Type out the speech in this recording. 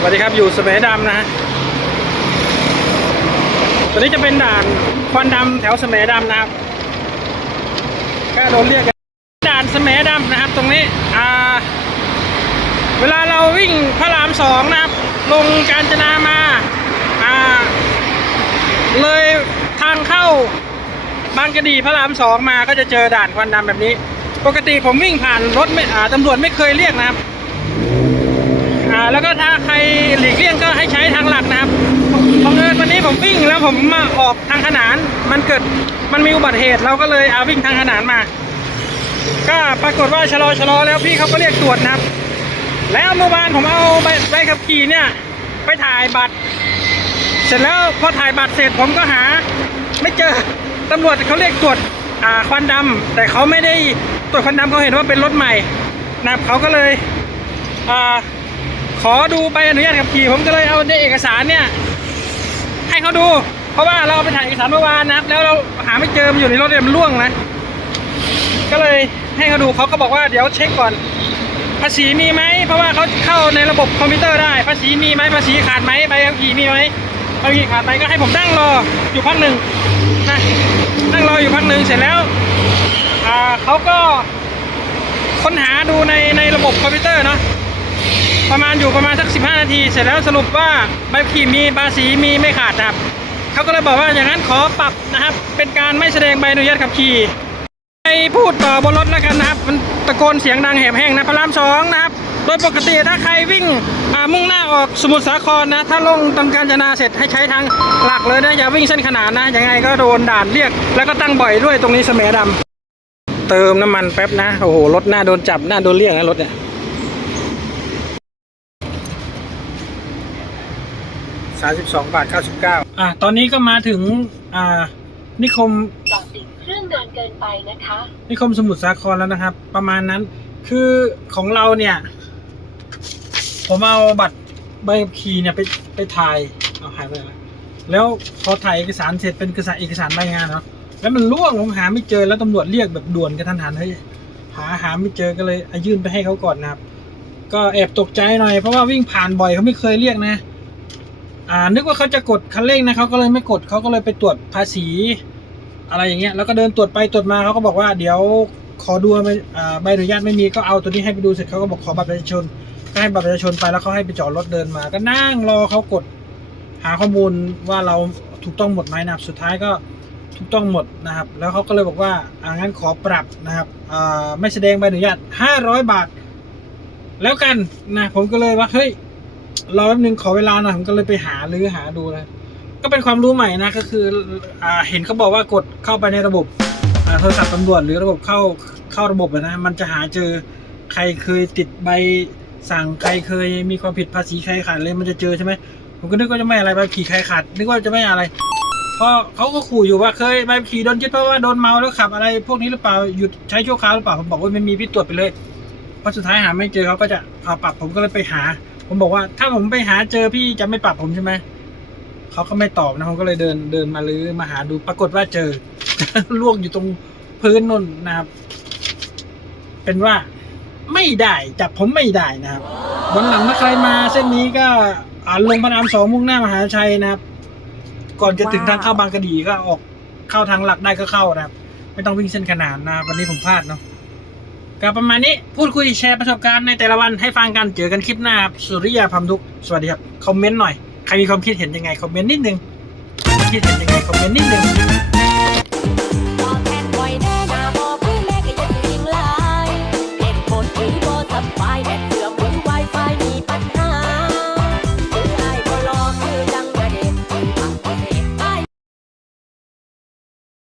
สวัสดีครับอยู่สมัยดำนะฮะตัวนี้จะเป็นด่านควันดำแถวสมัยดำนะครับก็โดนเรียกกันด่านสมัยดำนะครับ ตรงนี้อ่าเวลาเราวิ่งพระรามสองนะครับ ลงกาญจนามาอ่าเลยทางเข้าบางกะดีพระรามสองมาก็จะเจอด่านควันดำแบบนี้ ปกติผมวิ่งผ่านรถไม่อ่าตำรวจไม่เคยเรียกนะครับ แล้วก็ถ้าใครหลีกเลี่ยงก็ให้ใช้ทางหลักนะครับบังเอิญวันนี้ผมวิ่งแล้วผมมาออกทางขนาน มันเกิดมันมีอุบัติเหตุเราก็เลยเอาวิ่งทางขนานมา ก็ปรากฏว่าชะลอชะลอแล้วพี่เขาก็เรียกตรวจนะครับ แล้วเมื่อวานผมเอาใบใบขับขี่เนี่ยไปถ่ายบัตร เสร็จแล้วพอถ่ายบัตรเสร็จผมก็หา ไม่เจอตำรวจเขาเรียกตรวจอ่าควันดำแต่เขาไม่ได้ตรวจควันดำเขาเห็นว่าเป็นรถใหม่นะครับเขาก็เลยอ่า ขอดูใบอนุญาตขับขี่ผมก็เลยเอาในเอกสารเนี่ย ให้เขาดู เพราะว่าเราไปถ่ายเอกสารเมื่อวานนะแล้วเราหาไม่เจอมันอยู่ในรถเนี่ยมันล่วงนะก็เลยให้เขาดูเขาก็บอกว่าเดี๋ยวเช็คก่อน ภาษีมีไหมเพราะว่าเขาเข้าในระบบคอมพิวเตอร์ได้ ภาษีมีไหมภาษีขาดไหมใบขับขี่มีไหมใบขับขี่ขาดไหมก็ให้ผมนั่งรออยู่พักหนึ่งนะนั่งรออยู่พักหนึ่งเสร็จแล้วอ่าเขาก็ค้นหาดูในในระบบคอมพิวเตอร์เนาะ ประมาณอยู่ประมาณสัก 15 นาที เสร็จแล้วสรุปว่าใบขี่มีภาษีมีไม่ขาดนะครับเขาก็เลยบอกว่าอย่างนั้นขอปรับนะครับ เป็นการไม่แสดงใบอนุญาตขับขี่ไปพูดต่อบนรถแล้วกันนะครับ มันตะโกนเสียงดังแหบแห้งนะพระรามสองนะครับ โดยปกติถ้าใครวิ่งมุ่งหน้าออกสมุทรสาครนะ ถ้าลงตรงกาญจนาเสร็จให้ใช้ทางหลักเลยนะ อย่าวิ่งเส้นขนานนะ ยังไงก็โดนด่านเรียก แล้วก็ตั้งบ่อยด้วยตรงนี้เสมดำเติมน้ำมันแป๊บนะ โอ้โห รถหน้าโดนจับหน้าโดนเรียกนะรถเนี่ย สามสิบสองบาทเก้าสิบเก้าอะตอนนี้ก็มาถึงอ่านิคมจอดติดเครื่องนานเกินไปนะคะ นิคมสมุทรสาครแล้วนะครับ ประมาณนั้นคือของเราเนี่ย ผมเอาบัตรใบขับขี่เนี่ยไปไปถ่ายเอาหายไปแล้วแล้วพอถ่ายเอกสารเสร็จเป็นเอกสารเอกสารใบงานเนาะแล้วมันล่วงผมหาไม่เจอแล้วตำรวจเรียกแบบด่วนกระทันหันเฮ้ยหาหาไม่เจอก็เลยเอายื่นไปให้เขาก่อนนะครับ ก็แอบตกใจหน่อยเพราะว่าวิ่งผ่านบ่อยเขาไม่เคยเรียกนะ อ่านึกว่าเขาจะกดคันเร่งนะเขาก็เลยไม่กดเขาก็เลยไปตรวจภาษี อะไรอย่างเงี้ยแล้วก็เดินตรวจไปตรวจมาเขาก็บอกว่าเดี๋ยวขอดูใบอนุญาตไม่มีก็เอาตัวนี้ให้ไปดูเสร็จเขาก็บอกขอบัตรประชาชนก็ให้บัตรประชาชนไปแล้วเขาให้ไปจอดรถเดินมา ก็นั่งรอเขากดหาข้อมูลว่าเราถูกต้องหมดไหมนะครับสุดท้ายก็ถูกต้องหมดนะครับ แล้วเขาก็เลยบอกว่าอ่างั้นขอปรับนะครับไม่แสดงใบอนุญาต500 บาท แล้วกันนะผมก็เลยว่าเฮ้ย รอแป๊บนึงขอเวลาหน่อยผมก็เลยไปหาหรือหาดูนะก็เป็นความรู้ใหม่นะก็คืออ่าเห็นเขาบอกว่ากดเข้าไปในระบบโทรศัพท์ตำรวจหรือระบบเข้าเข้าระบบนะมันจะหาเจอใครเคยติดใบสั่งใครเคยมีความผิดภาษีใครขาดเลยมันจะเจอใช่ไหมผมก็นึกว่าจะไม่อะไรใบขี่ใครขาดนึกว่าจะไม่อะไรเพราะเขาก็ขู่อยู่ว่าเคยใบขี่โดนยึดเพราะว่าโดนเมาแล้วขับอะไรพวกนี้หรือเปล่าหยุดใช้ชั่วคราวหรือเปล่าผมบอกว่าไม่มีพี่ตรวจไปเลยพราะสุดท้ายหาไม่เจอเขาก็จะพาปรับผมก็เลยไปหา ผมบอกว่าถ้าผมไปหาเจอพี่จะไม่ปรับผมใช่ไหมเขาก็ไม่ตอบนะผมก็เลยเดินเดินมาลือมาหาดูปรากฏว่าเจอลวกอยู่ตรงพื้นนนนะครับ เป็นว่าไม่ได้จับผมไม่ได้นะครับวันหลังถ้าใครมาเส้นนี้ก็อ่าลงพระรามสองมุ่งหน้ามหาชัยนะครับ ก่อนจะถึงทางเข้าบางกะดีก็ออกเข้าทางหลักได้ก็เข้านะครับ ไม่ต้องวิ่งเส้นขนานนะวันนี้ผมพลาดเนาะ ก็ประมาณนี้พูดคุยแชร์ประสบการณ์ในแต่ละวันให้ฟังกันเจอกันคลิปหน้าครับสุริยาพัมทุกสวัสดีครับ คอมเมนต์หน่อย ใครมีความคิดเห็นยังไง คอมเมนต์นิดนึงคิดเห็นยังไง คอมเมนต์นิดนึง